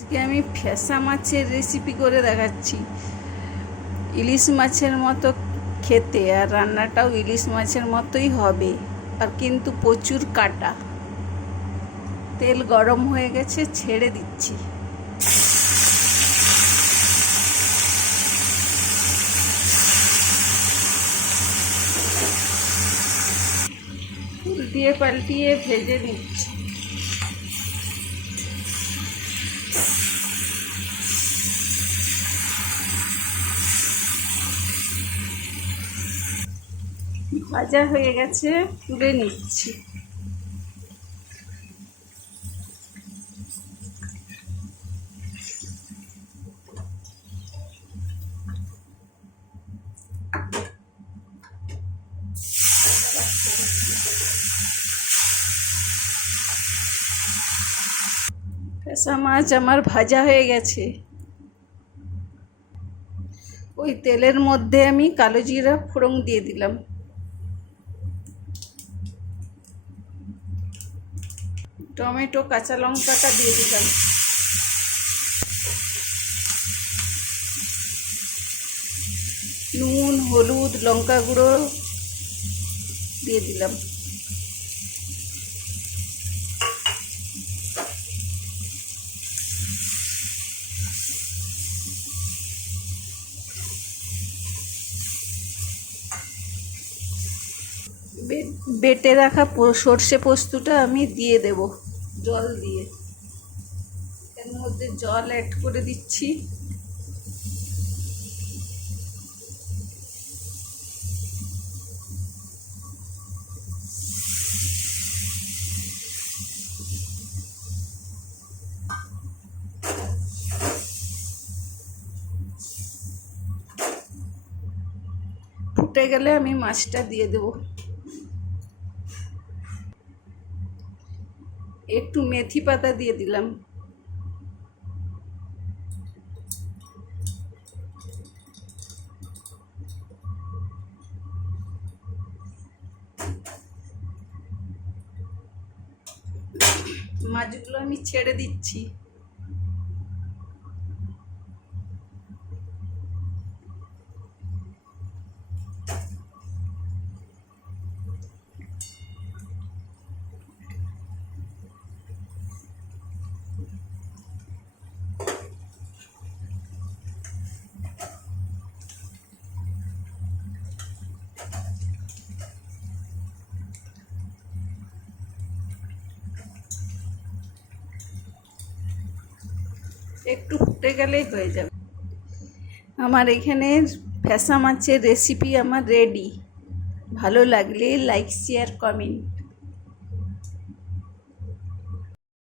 আজকে আমি ফ্যাসা মাছের রেসিপি করে দেখাচ্ছি। ইলিশ মাছের মতো খেতে, আর রান্নাটাও ইলিশ মাছের মতোই হবে, আর কিন্তু প্রচুর কাটা। তেল গরম হয়ে গেছে, ছেড়ে দিচ্ছি। উল্টিয়ে পাল্টিয়ে ভেজে নিচ্ছি। ভাজা হয়ে গেছে, তুলে নিচ্ছি। ফ্যাসা মাছ আমার ভাজা হয়ে গেছে। ওই তেলের মধ্যে আমি কালো জিরা ফোড়ন দিয়ে দিলাম। টমেটো কাঁচা লঙ্কাটা দিয়ে দিলাম। নুন, হলুদ, লঙ্কা গুঁড়ো দিয়ে দিলাম। বেটে রাখা সর্ষে পোস্তটা আমি দিয়ে দেব জল দিয়ে। এর মধ্যে জল অ্যাড করে দিচ্ছি। ফুটে গেলে আমি মাছটা দিয়ে দেব। একটু মেথি পাতা দিয়ে দিলাম। মাছগুলো আমি ছেড়ে দিচ্ছি। একটু ফুটে গেলেই হয়ে যাবে। আমার এখানে ফ্যাসা মাছের রেসিপি আমার রেডি। ভালো লাগলে লাইক, শেয়ার, কমেন্ট।